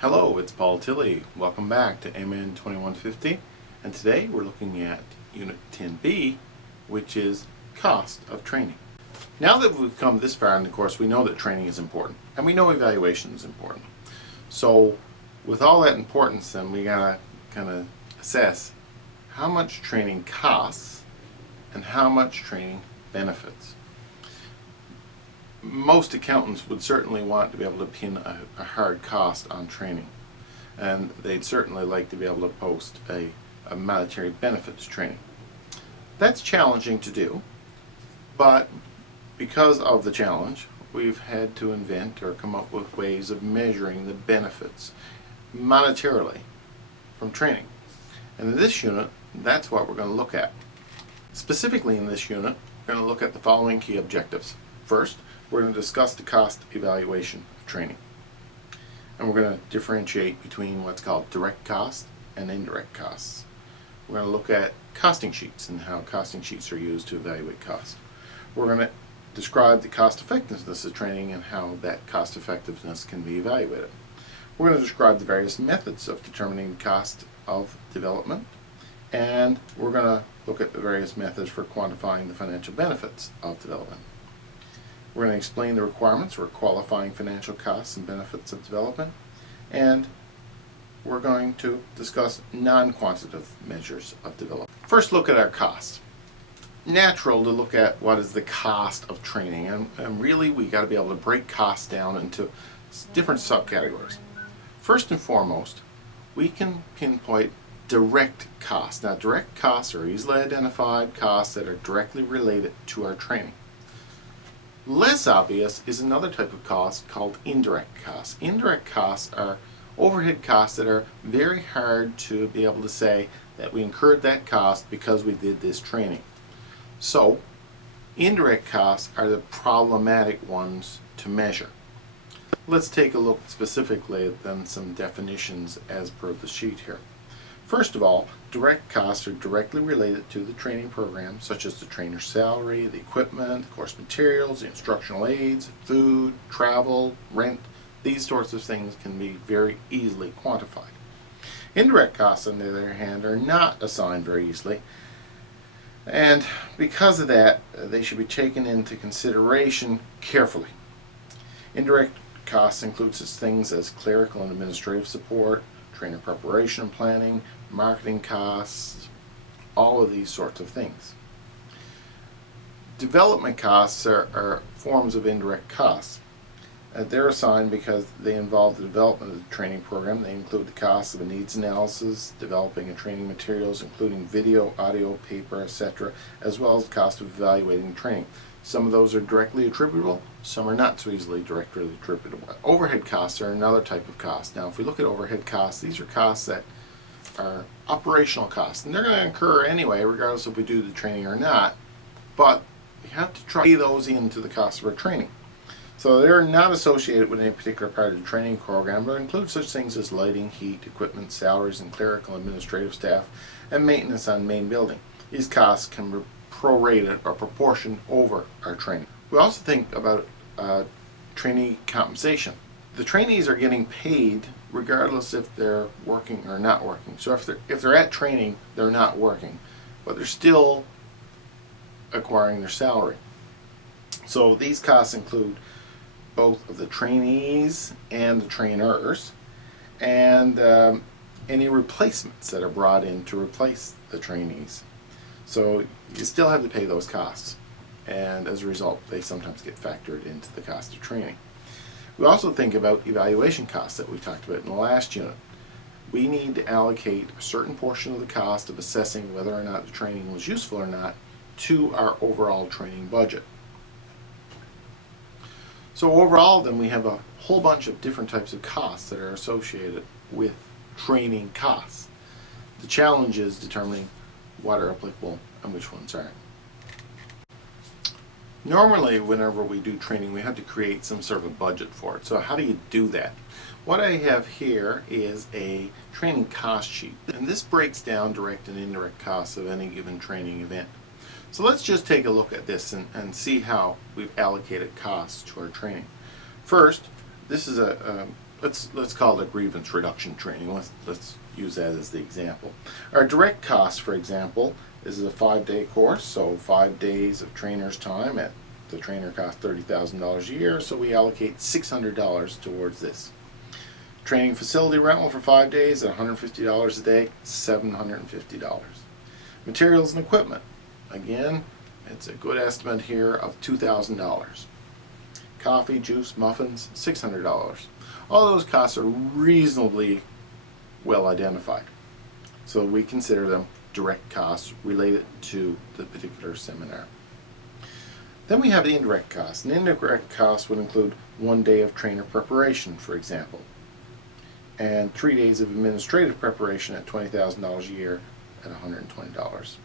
Hello, it's Paul Tilley. Welcome back to HN2150, and today we're looking at Unit 10B, which is cost of training. Now that we've come this far in the course, we know that training is important, and we know evaluation is important. So with all that importance, then we gotta kind of assess how much training costs and how much training benefits. Most accountants would certainly want to be able to pin a hard cost on training, and they'd certainly like to be able to post a monetary benefit to training. That's challenging to do, but because of the challenge, we've had to invent or come up with ways of measuring the benefits monetarily from training. And in this unit, that's what we're going to look at. Specifically in this unit, we're going to look at the following key objectives. First, we're going to discuss the cost evaluation of training. And we're going to differentiate between what's called direct cost and indirect costs. We're going to look at costing sheets and how costing sheets are used to evaluate cost. We're going to describe the cost effectiveness of training and how that cost effectiveness can be evaluated. We're going to describe the various methods of determining the cost of development, and we're going to look at the various methods for quantifying the financial benefits of development. We're going to explain the requirements for qualifying financial costs and benefits of development, and we're going to discuss non-quantitative measures of development. First, look at our costs. Natural to look at what is the cost of training, and really we got to be able to break costs down into different subcategories. First and foremost, we can pinpoint direct costs. Now, direct costs are easily identified costs that are directly related to our training. Less obvious is another type of cost called indirect costs. Indirect costs are overhead costs that are very hard to be able to say that we incurred that cost because we did this training. So, indirect costs are the problematic ones to measure. Let's take a look specifically at some definitions as per the sheet here. First of all, direct costs are directly related to the training program, such as the trainer's salary, the equipment, the course materials, the instructional aids, food, travel, rent. These sorts of things can be very easily quantified. Indirect costs, on the other hand, are not assigned very easily, and because of that, they should be taken into consideration carefully. Indirect costs include such things as clerical and administrative support, trainer preparation and planning, marketing costs, all of these sorts of things. Development costs are forms of indirect costs. They're assigned because they involve the development of the training program. They include the costs of a needs analysis, developing a training materials, including video, audio, paper, etc., as well as the cost of evaluating training. Some of those are directly attributable, some are not so easily directly attributable. Overhead costs are another type of cost. Now, if we look at overhead costs, these are costs that are operational costs, and they're going to incur anyway, regardless if we do the training or not, but we have to try those into the cost of our training. So they're not associated with any particular part of the training program, but include such things as lighting, heat, equipment, salaries, and clerical administrative staff, and maintenance on main building. These costs can be prorated or proportioned over our training. We also think about trainee compensation. The trainees are getting paid regardless if they're working or not working. So if they're at training, they're not working, but they're still acquiring their salary. So these costs include both of the trainees and the trainers, and any replacements that are brought in to replace the trainees. So you still have to pay those costs, and as a result, they sometimes get factored into the cost of training. We also think about evaluation costs that we talked about in the last unit. We need to allocate a certain portion of the cost of assessing whether or not the training was useful or not to our overall training budget. So overall, then, we have a whole bunch of different types of costs that are associated with training costs. The challenge is determining what are applicable and which ones aren't. Normally, whenever we do training, we have to create some sort of a budget for it. So how do you do that? What I have here is a training cost sheet, and this breaks down direct and indirect costs of any given training event. So let's just take a look at this and see how we've allocated costs to our training. First, this is a let's call it grievance reduction training. Let's use that as the example. Our direct cost, for example, is a 5-day course, so 5 days of trainer's time. At the trainer costs $30,000 a year, so we allocate $600 towards this. Training facility rental for 5 days at $150 a day, $750. Materials and equipment, again, it's a good estimate here of $2,000. Coffee, juice, muffins, $600. All those costs are reasonably well identified, so we consider them direct costs related to the particular seminar. Then we have the indirect costs. An indirect cost would include 1 day of trainer preparation, for example, and 3 days of administrative preparation at $20,000 a year at $120.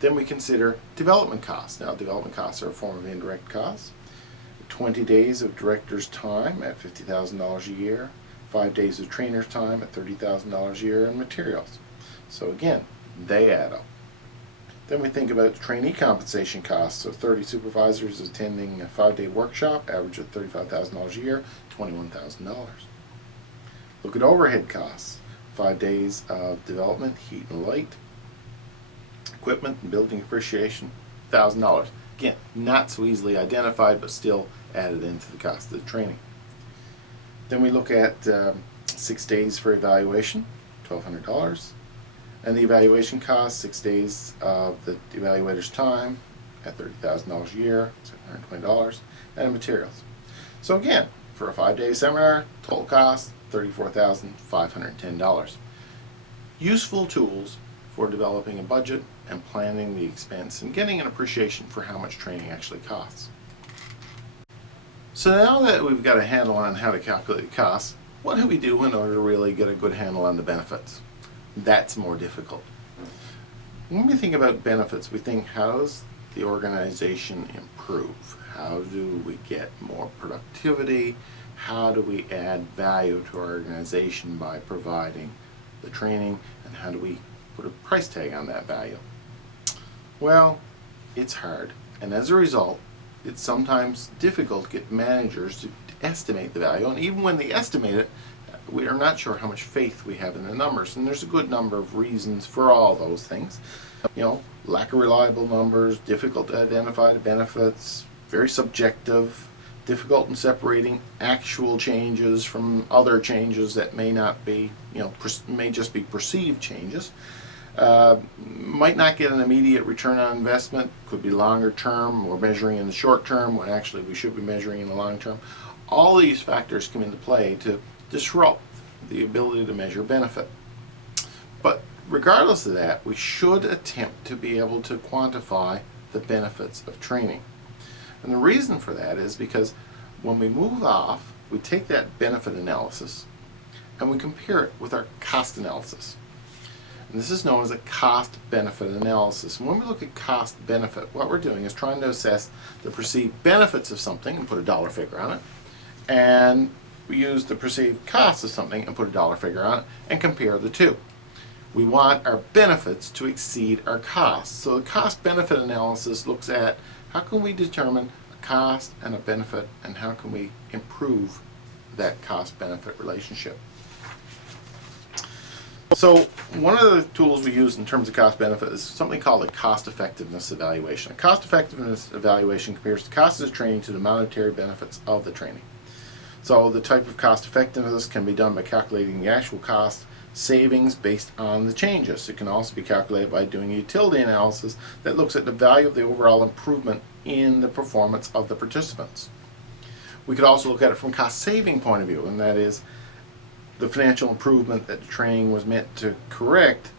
Then we consider development costs. Now, development costs are a form of indirect costs. 20 days of director's time at $50,000 a year, 5 days of trainer's time at $30,000 a year, and materials. So again, they add up. Then we think about trainee compensation costs. So 30 supervisors attending a 5-day workshop, average of $35,000 a year, $21,000. Look at overhead costs. 5 days of development, heat and light, equipment and building appreciation, $1,000. Again, not so easily identified, but still added into the cost of the training. Then we look at 6 days for evaluation, $1,200. And the evaluation cost, 6 days of the evaluator's time at $30,000 a year, $720, and materials. So again, for a 5-day seminar, total cost, $34,510. Useful tools for developing a budget and planning the expense and getting an appreciation for how much training actually costs. So now that we've got a handle on how to calculate costs, what do we do in order to really get a good handle on the benefits? That's more difficult. When we think about benefits, we think, how does the organization improve? How do we get more productivity? How do we add value to our organization by providing the training? And how do we put a price tag on that value? Well, it's hard. And as a result, it's sometimes difficult to get managers to estimate the value. And even when they estimate it, we are not sure how much faith we have in the numbers. And there's a good number of reasons for all those things. Lack of reliable numbers, difficult to identify the benefits, very subjective, difficult in separating actual changes from other changes that may not be, may just be perceived changes. Might not get an immediate return on investment, could be longer term. We're measuring in the short term when actually we should be measuring in the long term. All these factors come into play to disrupt the ability to measure benefit. But regardless of that, we should attempt to be able to quantify the benefits of training. And the reason for that is because when we move off, we take that benefit analysis and we compare it with our cost analysis. And this is known as a cost-benefit analysis. And when we look at cost-benefit, what we're doing is trying to assess the perceived benefits of something and put a dollar figure on it, and we use the perceived cost of something and put a dollar figure on it and compare the two. We want our benefits to exceed our costs. So the cost-benefit analysis looks at how can we determine a cost and a benefit, and how can we improve that cost-benefit relationship. So one of the tools we use in terms of cost benefit is something called a cost-effectiveness evaluation. A cost-effectiveness evaluation compares the cost of the training to the monetary benefits of the training. So the type of cost effectiveness can be done by calculating the actual cost savings based on the changes. It can also be calculated by doing a utility analysis that looks at the value of the overall improvement in the performance of the participants. We could also look at it from a cost saving point of view, and that is the financial improvement that the training was meant to correct.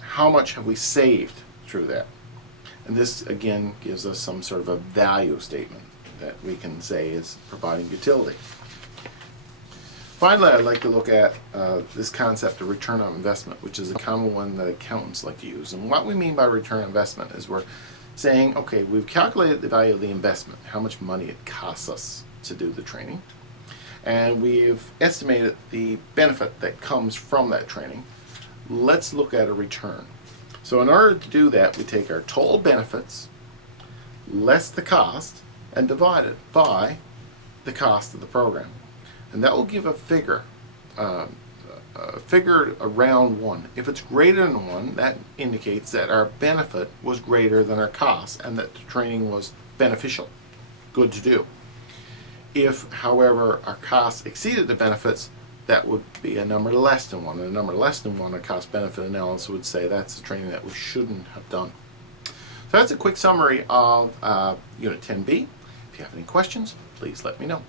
How much have we saved through that? And this again gives us some sort of a value statement that we can say is providing utility. Finally, I'd like to look at this concept of return on investment, which is a common one that accountants like to use. And what we mean by return on investment is we're saying, okay, we've calculated the value of the investment, how much money it costs us to do the training, and we've estimated the benefit that comes from that training. Let's look at a return. So in order to do that, we take our total benefits less the cost and divide it by the cost of the program. And that will give a figure around 1. If it's greater than 1, that indicates that our benefit was greater than our cost and that the training was beneficial, good to do. If, however, our costs exceeded the benefits, that would be a number less than 1. And a number less than 1, a cost-benefit analysis would say that's the training that we shouldn't have done. So that's a quick summary of Unit 10B. If you have any questions, please let me know.